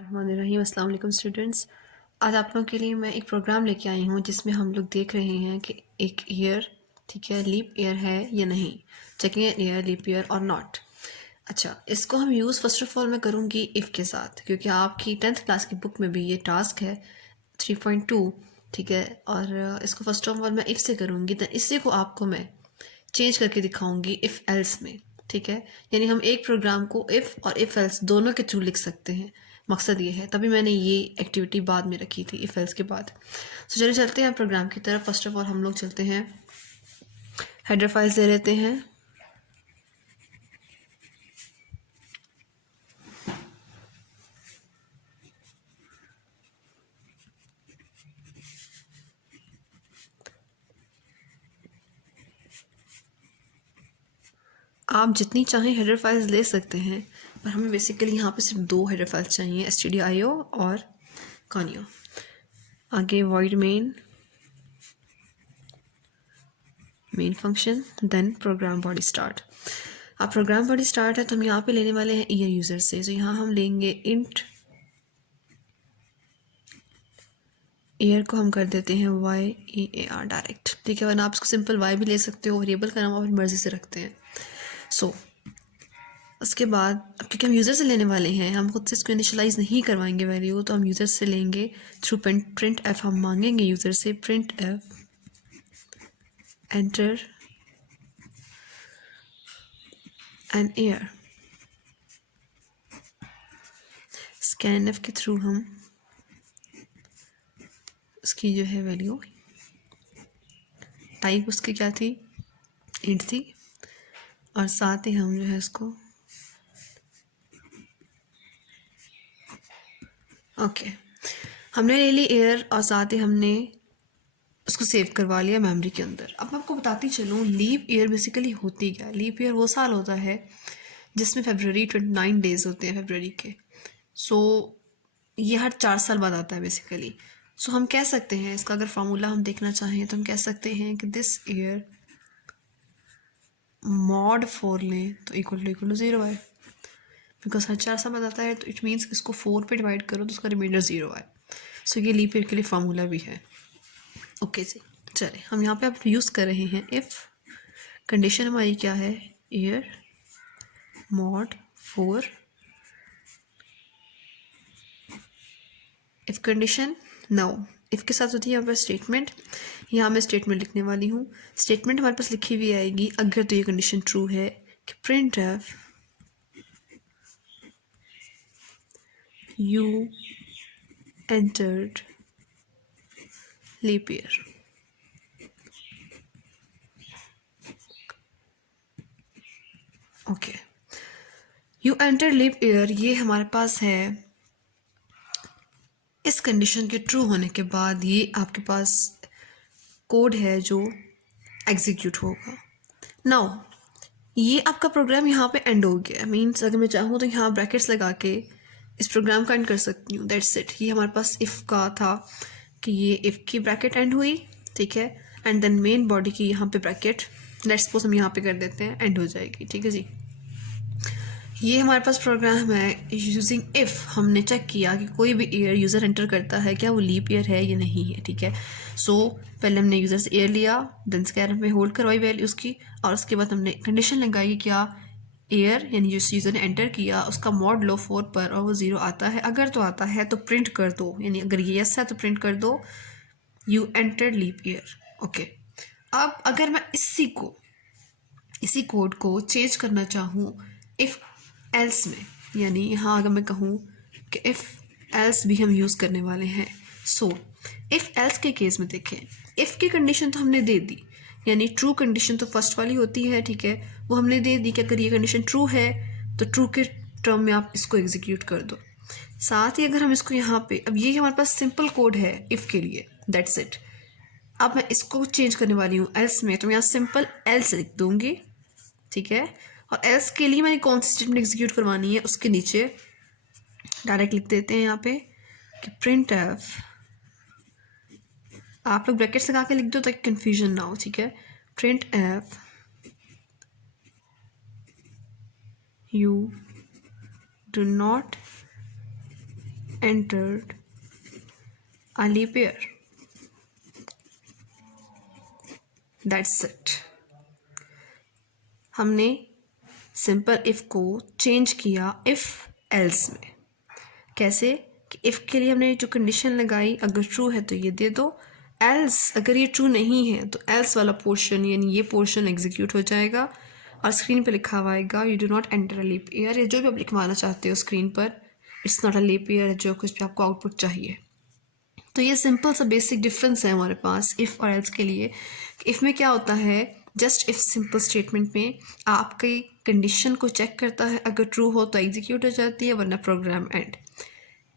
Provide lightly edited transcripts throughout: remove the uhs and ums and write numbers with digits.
रहीम अस्सलाम वालेकुम स्टूडेंट्स। आज आप लोगों के लिए मैं एक प्रोग्राम लेके आई हूँ जिसमें हम लोग देख रहे हैं कि एक ईयर, ठीक है, लीप ईयर है या नहीं, checking an year leap year और नॉट। अच्छा, इसको हम यूज़ फर्स्ट ऑफ ऑल मैं करूँगी इफ़ के साथ, क्योंकि आपकी 10th क्लास की बुक में भी ये टास्क है 3.2, ठीक है। और इसको फर्स्ट ऑफ ऑल मैं इफ़ से करूँगी, तो इसी को आपको मैं चेंज करके दिखाऊंगी इफ़ एल्स में, ठीक है। यानी हम एक प्रोग्राम को इफ़ और इफ़ एल्स दोनों के थ्रू लिख सकते हैं। मकसद ये है, तभी मैंने ये एक्टिविटी बाद में रखी थी इफ़ एल्स के बाद। तो चलिए चलते हैं प्रोग्राम की तरफ। फर्स्ट ऑफ ऑल हम लोग चलते हैं, हेडर फाइल्स ले लेते हैं। आप जितनी चाहें हेडर फाइल्स ले सकते हैं, पर हमें बेसिकली यहाँ पे सिर्फ दो हेडर फाइल्स चाहिए, stdio और conio। आगे void main function, then program body start. अब प्रोग्राम बॉडी स्टार्ट है तो हम यहाँ पे लेने वाले हैं ईयर यूज़र से। तो यहाँ हम लेंगे इंट ईयर को हम कर देते हैं YEAR डायरेक्ट, ठीक है। वरना आप इसको सिंपल वाई भी ले सकते हो, वेरिएबल का नाम अपनी मर्ज़ी से रखते हैं। सो उसके बाद अब क्योंकि हम यूज़र से लेने वाले हैं, हम खुद से इसको इनिशलाइज नहीं करवाएंगे वैल्यू, तो हम यूज़र से लेंगे थ्रू प्रिंट एफ। हम मांगेंगे यूज़र से print f enter an year. Scan f के थ्रू हम उसकी जो है वैल्यू, टाइप उसकी क्या थी, इंट थी, और साथ ही हम जो है उसको ओके हमने ले ली एयर, और साथ ही हमने उसको सेव करवा लिया मेमोरी के अंदर। अब मैं आपको बताती चलूँ लीप ईयर बेसिकली होती क्या है। लीप ईयर वो साल होता है जिसमें फरवरी 29 डेज होते हैं फरवरी के। सो ये हर 4 साल बाद आता है बेसिकली। सो हम कह सकते हैं, इसका अगर फार्मूला हम देखना चाहें तो हम कह सकते हैं कि दिस ईयर मॉड 4 लें तो इक्वल टू 0 है, बिकॉज हर 4 साल बाद आता है। तो इट मीन्स इसको 4 पे डिवाइड करो तो उसका रिमाइंडर 0 आए। सो ये लीप ईयर के लिए फार्मूला भी है। ओके जी, चलिए हम यहाँ पे अब यूज़ कर रहे हैं इफ़। कंडीशन हमारी क्या है, year mod 4। If condition now, if के साथ होती है यहाँ पर स्टेटमेंट। यहाँ मैं स्टेटमेंट लिखने वाली हूँ। स्टेटमेंट हमारे पास लिखी हुई आएगी अगर तो ये कंडीशन ट्रू है कि print f you entered leap year. Okay, you enter leap year ये हमारे पास है। इस कंडीशन के ट्रू होने के बाद ये आपके पास कोड है जो एग्जीक्यूट होगा। नाउ ये आपका प्रोग्राम यहाँ पे एंड हो गया। मीन्स अगर मैं चाहूँ तो यहाँ ब्रैकेट्स लगा के इस प्रोग्राम का एंड कर सकती हूँ। That's it. ये हमारे पास इफ़ का था कि ये इफ़ की ब्रैकेट एंड हुई, ठीक है, एंड देन मेन बॉडी की यहाँ पे ब्रैकेट, लेट्स सपोज हम यहाँ पे कर देते हैं, एंड हो जाएगी, ठीक है जी। ये हमारे पास प्रोग्राम है यूजिंग इफ़। हमने चेक किया कि कोई भी ईयर यूज़र एंटर करता है क्या वो लीप ईयर है या नहीं है, ठीक है। सो पहले हमने यूज़र से ईयर लिया, देन स्क्वायर में होल्ड करवाई वैल्यू उसकी, और उसके बाद हमने कंडीशन लगाई कि क्या ईयर यानी जिस यूज़र ने एंटर किया उसका मॉड लो 4 पर और वो 0 आता है। अगर तो आता है तो प्रिंट कर दो, यानी अगर ये यस है तो प्रिंट कर दो you enter leap year. Okay, अब अगर मैं इसी कोड को चेंज करना चाहूँ इफ़ एल्स में, यानी यहाँ अगर मैं कहूँ कि इफ़ एल्स भी हम यूज़ करने वाले हैं। सो इफ़ एल्स के केस में देखें, इफ़ की कंडीशन तो हमने दे दी, यानी ट्रू कंडीशन तो फर्स्ट वाली होती है, ठीक है, वो हमने दे दी कि अगर ये कंडीशन ट्रू है तो ट्रू के टर्म में आप इसको एग्जीक्यूट कर दो। साथ ही अगर हम इसको यहाँ पे, अब ये हमारे पास सिंपल कोड है इफ़ के लिए, दैट्स इट। अब मैं इसको चेंज करने वाली हूँ एल्स में, तो मैं यहाँ सिंपल एल्स लिख दूँगी, ठीक है। और एल्स के लिए मैंने कौन सी स्टेटमेंट एग्जीक्यूट करवानी है उसके नीचे डायरेक्ट लिख देते हैं यहाँ पे कि प्रिंट एफ। आप लोग ब्रैकेट्स लगा के लिख दो ताकि कंफ्यूजन ना हो, ठीक है। Print f you do not entered a leap year. That's it. हमने सिंपल इफ़ को चेंज किया इफ़ एल्स में. कैसे कि इफ़ के लिए हमने जो कंडीशन लगाई, अगर ट्रू है तो ये दे दो, एल्स अगर ये ट्रू नहीं है तो एल्स वाला पोर्शन यानी ये पोर्शन एग्जीक्यूट हो जाएगा और स्क्रीन पे लिखा हुआ आएगा you do not enter a leap year, या जो भी आप लिखवाना चाहते हो स्क्रीन पर, it's not a leap year, जो कुछ भी आपको आउटपुट चाहिए. तो ये सिंपल सा बेसिक डिफरेंस है हमारे पास इफ़ और एल्स के लिए. इफ़ में क्या होता है, जस्ट इफ़ सिंपल स्टेटमेंट में आपकी कंडीशन को चेक करता है, अगर ट्रू हो तो एग्जीक्यूट हो जाती है, वरना प्रोग्राम एंड.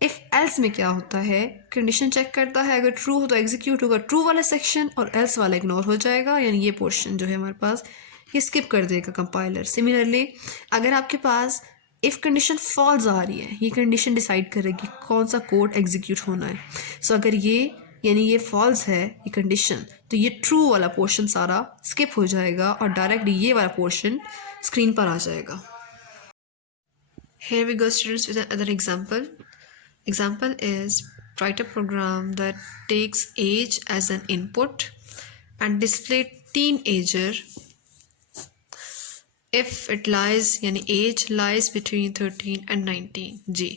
इफ़ एल्स में क्या होता है, कंडीशन चेक करता है, अगर ट्रू हो तो एग्जीक्यूट होगा ट्रू वाला सेक्शन और एल्स वाला इग्नोर हो जाएगा, यानी ये पोर्शन जो है हमारे पास ये स्किप कर देगा कंपाइलर. सिमिलरली अगर आपके पास इफ़ कंडीशन फॉल्स आ रही है, ये कंडीशन डिसाइड करेगी कौन सा कोड एग्जीक्यूट होना है. सो अगर ये यानी ये फॉल्स है ये कंडीशन, तो ये ट्रू वाला पोर्शन सारा स्किप हो जाएगा और डायरेक्टली ये वाला पोर्शन स्क्रीन पर आ जाएगा. Here we go students with another example. Example is write a program that takes age as an input and display teenager if it lies यानी age lies between 13 and 19. जी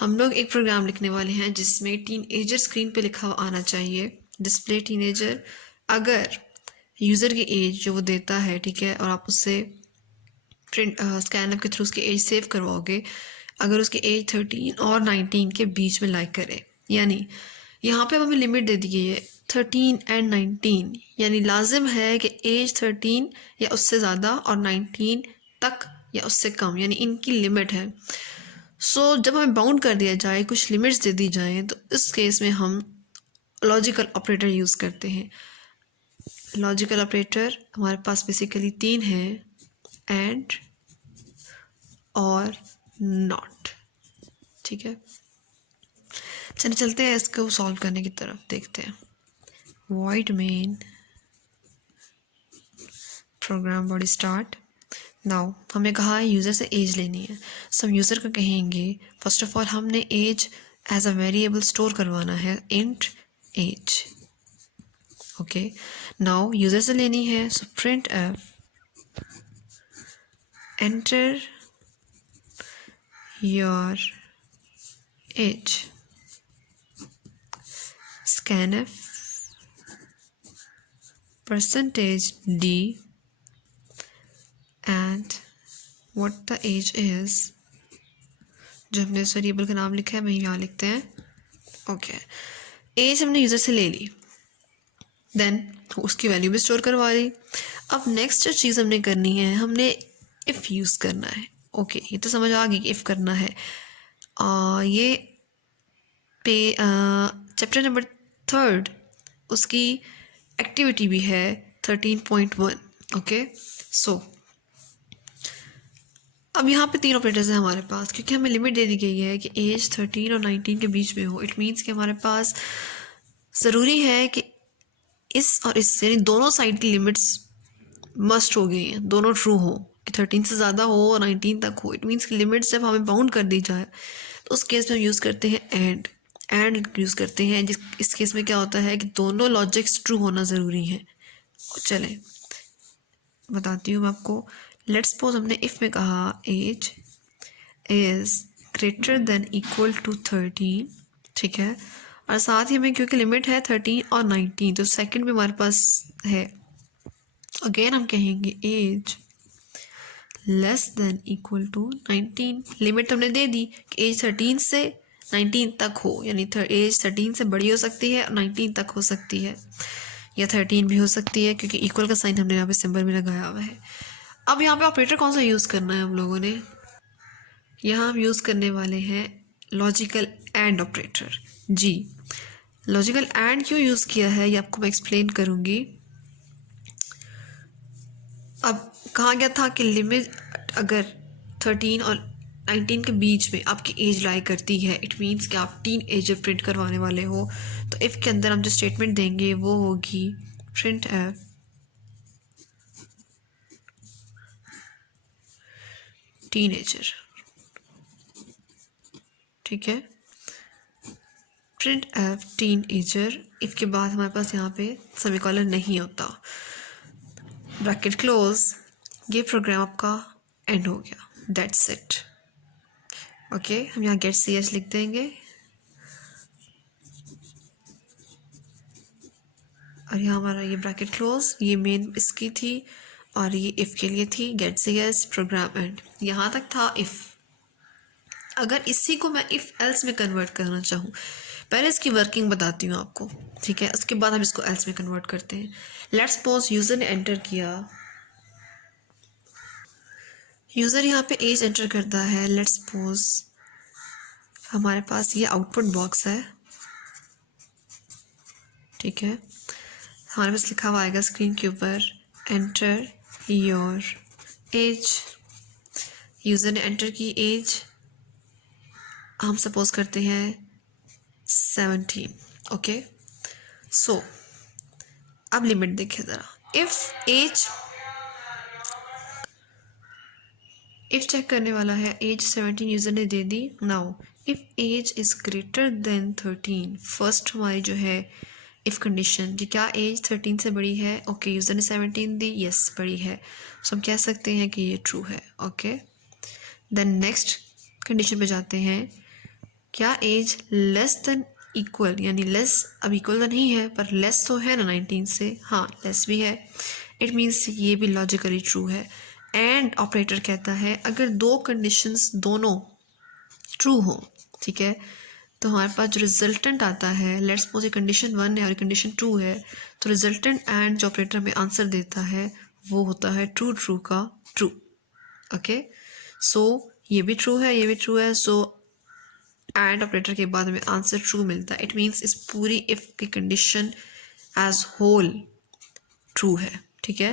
हम लोग एक programme लिखने वाले हैं जिसमें टीनएजर स्क्रीन पे लिखा हुआ आना चाहिए, डिस्प्ले टीनएजर. अगर यूज़र की एज जो वो देता है, ठीक है, और आप उससे प्रिंट स्कैनर के थ्रू उसकी एज सेव करवाओगे, अगर उसकी एज 13 और 19 के बीच में लाइक करे, यानी यहाँ पे हमें लिमिट दे दी है 13 एंड 19, यानी लाजिम है कि एज 13 या उससे ज़्यादा और 19 तक या उससे कम, यानी इनकी लिमिट है. सो जब हमें बाउंड कर दिया जाए, कुछ लिमिट्स दे दी जाएँ, तो इस केस में हम लॉजिकल ऑपरेटर यूज़ करते हैं. लॉजिकल ऑपरेटर हमारे पास बेसिकली 3 हैं, एंड और नॉट. ठीक है, चलिए चलते हैं इसको सॉल्व करने की तरफ, देखते हैं. void main program body start. Now हमें कहा है यूज़र से एज लेनी है, सो हम यूज़र को कहेंगे फर्स्ट ऑफ ऑल हमने age age a variable store करवाना है, int age. Okay, now user से लेनी है, so print f enter your age, scanf percentage d and what the age is, जो हमने इस वेरिएबल का नाम लिखा है वही यहाँ लिखते हैं. ओके, एज हमने यूज़र से ले ली, देन उसकी वैल्यू भी स्टोर करवा ली. अब नेक्स्ट जो चीज़ हमने करनी है, हमने इफ़ यूज़ करना है. ओके, ये तो समझ आ गई कि इफ़ करना है. ये पे चैप्टर नंबर 3 उसकी एक्टिविटी भी है 13.1. ओके, सो अब यहाँ पे 3 ऑपरेटर्स हैं हमारे पास, क्योंकि हमें लिमिट दे दी गई है कि एज 13 और 19 के बीच में हो. इट मीन्स कि हमारे पास ज़रूरी है कि इस और इस यानी दोनों साइड की लिमिट्स मस्ट हो गई हैं, दोनों ट्रू हो, कि 13 से ज़्यादा हो और 19 तक हो. इट मीन्स कि लिमिट्स जब हमें बाउंड कर दी जाए तो उस केस में हम यूज़ करते हैं एंड यूज़ करते हैं. इस केस में क्या होता है कि दोनों लॉजिक्स ट्रू होना ज़रूरी है. चले बताती हूँ मैं आपको. लेट्स सपोज हमने इफ़ में कहा age is greater than equal to 13, ठीक है, और साथ ही हमें क्योंकि लिमिट है 13 और 19, तो सेकंड में हमारे पास है. अगेन हम कहेंगे age less than equal to 19. Limit हमने दे दी कि एज 13 से 19 तक हो, यानी एज 13 से बड़ी हो सकती है और 19 तक हो सकती है, या 13 भी हो सकती है, क्योंकि इक्वल का साइन हमने यहाँ पे सिंबल भी लगाया हुआ है. अब यहाँ पे ऑपरेटर कौन सा यूज़ करना है हम लोगों ने, यहाँ हम यूज़ करने वाले हैं लॉजिकल एंड ऑपरेटर. जी, लॉजिकल एंड क्यों यूज़ किया है ये आपको मैं एक्सप्लेन करूँगी. अब कहा गया था कि लिमिट अगर 13 और 19 के बीच में आपकी एज लाई करती है, इट मीन्स कि आप टीन एजर प्रिंट करवाने वाले हो, तो इफ़ के अंदर हम जो स्टेटमेंट देंगे वो होगी प्रिंट एफ टीन एजर. ठीक है, print f teenager, if के बाद हमारे पास यहाँ पे सेमीकोलन नहीं होता, ब्रैकेट क्लोज, ये प्रोग्राम आपका एंड हो गया, दैट्स इट। ओके, हम यहाँ गेट सी एच लिख देंगे और यहाँ हमारा ये ब्रैकेट क्लोज, ये मेन इसकी थी और ये इफ़ के लिए थी, get c h program end, यहाँ तक था इफ़। अगर इसी को मैं इफ़ एल्स में कन्वर्ट करना चाहूँ, पहले इसकी वर्किंग बताती हूँ आपको, ठीक है, उसके बाद हम इसको एल्स में कन्वर्ट करते हैं। लेट्स सपोज यूज़र ने एंटर किया, यूज़र यहाँ पे एज एंटर करता है, लेट्स सपोज हमारे पास ये आउटपुट बॉक्स है, ठीक है, हमारे पास लिखा हुआ आएगा स्क्रीन के ऊपर एंटर योर एज। यूज़र ने एंटर की एज, हम सपोज करते हैं 17। ओके, सो अब लिमिट देखिए ज़रा, इफ चेक करने वाला है, एज 17 यूज़र ने दे दी। Now if age is greater than 13, first हमारी जो है इफ़ कंडीशन, कि क्या एज 13 से बड़ी है। ओके, यूज़र ने 17 दी, यस बड़ी है, सो हम कह सकते हैं कि ये ट्रू है। ओके, देन नेक्स्ट कंडीशन पे जाते हैं, क्या एज लेस देन इक्वल, यानी लेस, अब इक्वल तो नहीं है पर लेस तो है ना 19 से, हाँ लेस भी है, इट मीन्स ये भी लॉजिकली ट्रू है। एंड ऑपरेटर कहता है अगर दो कंडीशंस दोनों ट्रू हो, ठीक है, तो हमारे पास जो रिजल्टेंट आता है, लेट्स सपोज ये कंडीशन 1 है और कंडीशन 2 है, तो रिजल्टेंट एंड जो ऑपरेटर हमें आंसर देता है वो होता है ट्रू ट्रू का ट्रू। ओके, सो ये भी ट्रू है, ये भी ट्रू है, सो एंड ऑपरेटर के बाद हमें आंसर ट्रू मिलता है। इट मीन्स इस पूरी इफ़ की कंडीशन एज होल ट्रू है, ठीक है।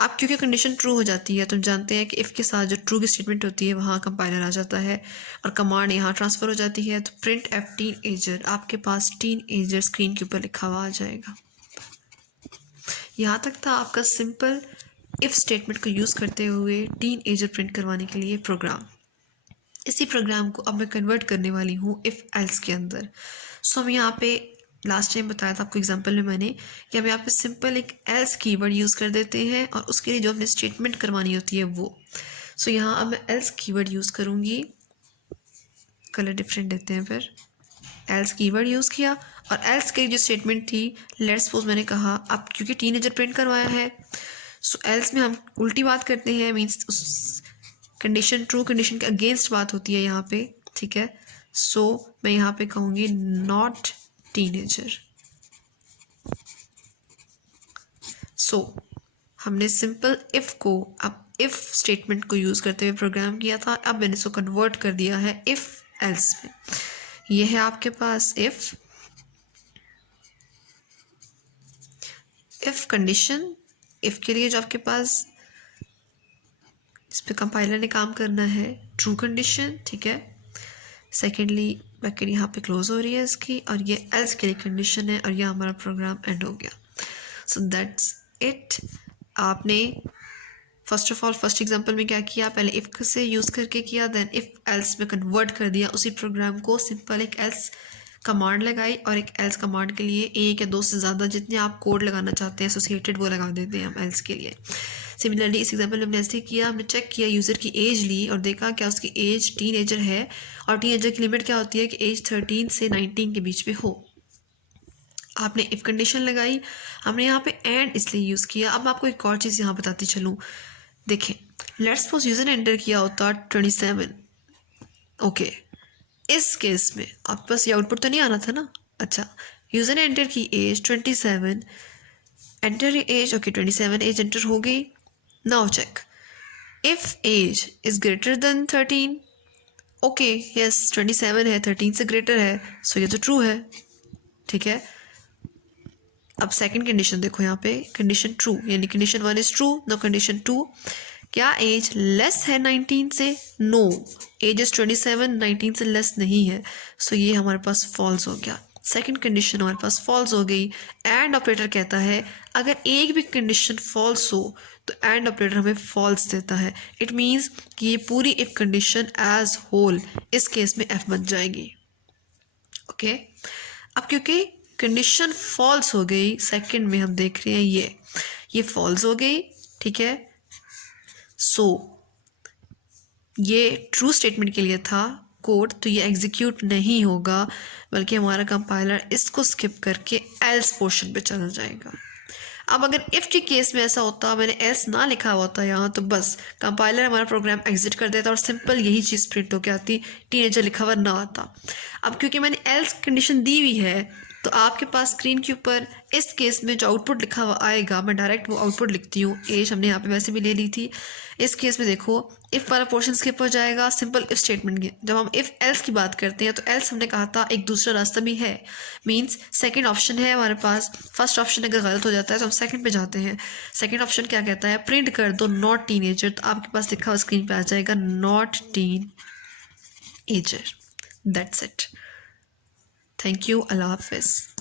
अब क्योंकि कंडीशन ट्रू हो जाती है तो हम जानते हैं कि इफ़ के साथ जो ट्रू की स्टेटमेंट होती है वहाँ कंपाइलर आ जाता है और कमांड यहाँ ट्रांसफ़र हो जाती है, तो प्रिंट एफ टीन एजर, आपके पास टीन एजर स्क्रीन के ऊपर लिखा हुआ आ जाएगा। यहाँ तक था आपका सिंपल इफ़ स्टेटमेंट को यूज़ करते हुए टीन एजर प्रिंट करवाने के लिए प्रोग्राम। इसी प्रोग्राम को अब मैं कन्वर्ट करने वाली हूँ इफ़ एल्स के अंदर। सो हम यहाँ पे लास्ट टाइम बताया था आपको एग्जांपल में मैंने कि हम यहाँ पे सिंपल एक एल्स कीवर्ड यूज़ कर देते हैं और उसके लिए जो हमें स्टेटमेंट करवानी होती है वो। सो यहाँ अब मैं एल्स कीवर्ड यूज़ करूँगी, कलर डिफरेंट देते हैं, फिर एल्स कीवर्ड यूज़ किया और एल्स की जो स्टेटमेंट थी, लेट्स सपोज मैंने कहा अब क्योंकि टीनेजर प्रिंट करवाया है, सो एल्स में हम उल्टी बात करते हैं, मीन्स उस कंडीशन ट्रू कंडीशन के अगेंस्ट बात होती है यहाँ पे, ठीक है। सो मैं यहाँ पे कहूँगी नॉट टीनेजर। सो हमने सिंपल इफ़ को अब इफ़ स्टेटमेंट को यूज़ करते हुए प्रोग्राम किया था, अब मैंने इसको कन्वर्ट कर दिया है इफ़ एल्स में। ये है आपके पास इफ़ कंडीशन, इफ़ के लिए जो आपके पास इस पर कंपाइलर ने काम करना है ट्रू कंडीशन, ठीक है। सेकेंडली ब्रैकेट यहाँ पे क्लोज हो रही है इसकी और ये एल्स के लिए कंडीशन है और यह हमारा प्रोग्राम एंड हो गया। So that's it. आपने first of all first example में क्या किया, पहले इफ़ से यूज़ करके किया, देन इफ़ एल्स में कन्वर्ट कर दिया उसी प्रोग्राम को, सिंपल एक एल्स कमांड लगाई और एक एल्स कमांड के लिए एक या दो से ज़्यादा जितने आप कोड लगाना चाहते हैं एसोसिएटेड वो लगा देते हैं हम एल्स के लिए। सिमिलरली इस एग्जांपल में हमने ऐसे किया, हमने चेक किया यूज़र की एज ली और देखा क्या उसकी एज टीनेजर है और टीनेजर की लिमिट क्या होती है कि एज 13 से 19 के बीच में हो। आपने इफ़ कंडीशन लगाई, हमने यहाँ पे एंड इसलिए यूज़ किया। अब आपको एक और चीज़ यहाँ बताती चलूँ, देखें लेट्स सपोज यूज़र ने एंटर किया होता 27। ओके, इस केस में आपके पास ये आउटपुट तो नहीं आना था ना। अच्छा, यूज़र ने एंटर की age 27, enter age, okay 27 age enter हो गई। Now check if age is greater than 13, okay yes 27 है, 13 से ग्रेटर है, सो ये तो ट्रू है, ठीक है। अब सेकंड कंडीशन देखो यहाँ पे, कंडीशन ट्रू, यानी condition 1 is true. No condition 2, क्या एज लेस है 19 से, नो एज इज़ 27, 19 से लेस नहीं है, सो ये हमारे पास फॉल्स हो गया। सेकंड कंडीशन हमारे पास फॉल्स हो गई। एंड ऑपरेटर कहता है अगर एक भी कंडीशन फॉल्स हो तो एंड ऑपरेटर हमें फॉल्स देता है। इट मीन्स कि ये पूरी इफ कंडीशन एज होल इस केस में एफ बन जाएगी। ओके, अब क्योंकि कंडीशन फॉल्स हो गई, सेकंड में हम देख रहे हैं ये फॉल्स हो गई, ठीक है। सो ये ट्रू स्टेटमेंट के लिए था कोड, तो ये एग्जीक्यूट नहीं होगा, बल्कि हमारा कंपाइलर इसको स्किप करके एल्स पोर्शन पे चला जाएगा। अब अगर इफ़ के केस में ऐसा होता, मैंने एल्स ना लिखा हुआ होता यहाँ, तो बस कंपाइलर हमारा प्रोग्राम एग्जिट कर देता और सिंपल यही चीज़ प्रिंट होकर आती, टीनेजर लिखा हुआ ना आता। अब क्योंकि मैंने एल्स कंडीशन दी हुई है, तो आपके पास स्क्रीन के ऊपर इस केस में जो आउटपुट लिखा हुआ आएगा, मैं डायरेक्ट वो आउटपुट लिखती हूँ। एज हमने यहाँ पे वैसे भी ले ली थी। इस केस में देखो इफ़ वाला पोर्शन स्किप हो जाएगा, सिंपल इफ स्टेटमेंट की। जब हम इफ़ एल्स की बात करते हैं, तो एल्स हमने कहा था एक दूसरा रास्ता भी है, मीन्स सेकेंड ऑप्शन है हमारे पास। फर्स्ट ऑप्शन अगर गलत हो जाता है तो हम सेकेंड पे जाते हैं। सेकेंड ऑप्शन क्या कहता है, प्रिंट कर दो नॉट टीन एजर, तो आपके पास लिखा हुआ स्क्रीन पे आ जाएगा not teenager. That's it. Thank you, अल्लाह हाफिज़।